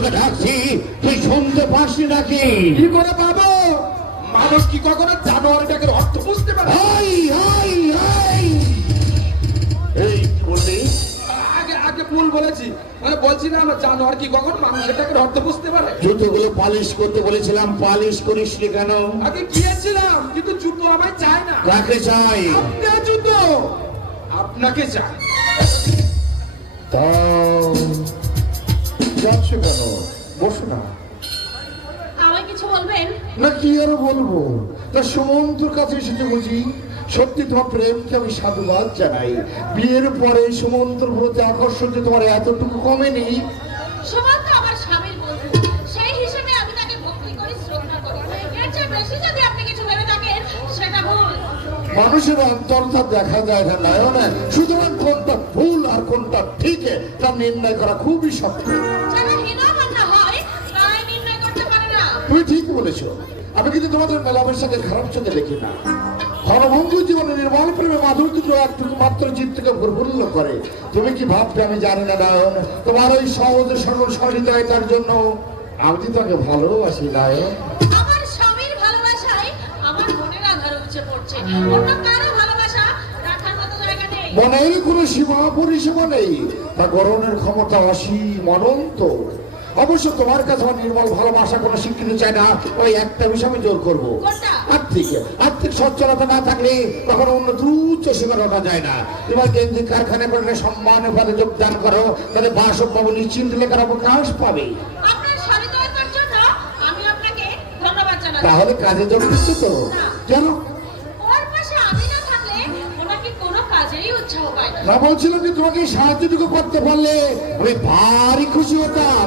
তোকে ডাকছি তুই শুনতে পাসনি নাকি? কি করে পাবো? মানুষ কি কখনো জানোয়ারটাকে অর্থ বুঝতে পারে? Hi hi hi. এই বললি? আগে আগে ভুল বলেছি। মানে বলছি না আমরা জানোয়ার কি কখন মানুষ এটাকে অর্থ বুঝতে পারে? জুতোগুলো পালিশ করতে বলেছিলাম পালিশ করিস নি কেন? আগে গিয়েছিলাম কিন্তু জুতো আমায় চায় না। কাকে চাই। আপনার জুতো? আপনাকে চাই। তা যাচ্ছ কেন? বসো না। আমায় কিছু বলবেন? না কি আর বলব? তা সুমন্তর কাছে এসেছে বুঝি? সত্যি তোমার প্রেমকে আমি সাধুবাদ জানাই। বিয়ের পরে সুমন্তর প্রতি আকর্ষণ যে তোমার এতটুকু কমেনি। সুমন্ত আমার স্বামীর বন্ধু। সেই হিসেবে আমি তাকে ভক্তি করি শ্রদ্ধা করি। এর চেয়ে বেশি যদি আপনি কিছু ভেবে থাকেন সেটা ভুল। মানুষের অন্তরটা দেখা যায় না নয় না ঠিক তা নির্ণয় করা খুবই শক্ত। তুমি ঠিক বলেছ। আমি কিন্তু তোমাদের মেলামেশাকে খারাপ চোখে দেখি না। জীবনে নির্মল প্রেমে মাধুর্য একটুকু মাত্র চিত্তকে প্রফুল্ল করে। তুমি কি ভাববে আমি জানি না নায়ন। তোমার ওই সহজ সরল সহৃদয়তার জন্য আমি তো তাকে ভালোবাসি নায়ন? আমার স্বামীর ভালোবাসায় আমার মনের আধার উপচে পড়ছে। অন্য কারও ভালোবাসা রাখার মতো জায়গা নেই মনের কোনো সীমা পরিসীমা নেই। তা গরণের ক্ষমতা অসীম অনন্ত। অবশ্য তোমার কাছে আমার নির্মল ভালোবাসা কোনো স্বীকৃতি চাই না ওই একটা বিষয় আমি জোর করব। আর্থিক আর্থিক সচ্ছলতা না থাকলে কখনো অন্য দ্রুত সীমা ওঠা যায় না। এবার কেন্দ্রিক কারখানায় করলে সম্মান পদে যোগদান করো তাহলে বাসভবন নিশ্চিন্ত লেখার অবকাশ পাবে। তাহলে কাজে যোগ দিচ্ছে তো। কেন? না বলছিলাম যে তোমাকে সাহায্য করতে পারলে আমি ভারী খুশি হতাম।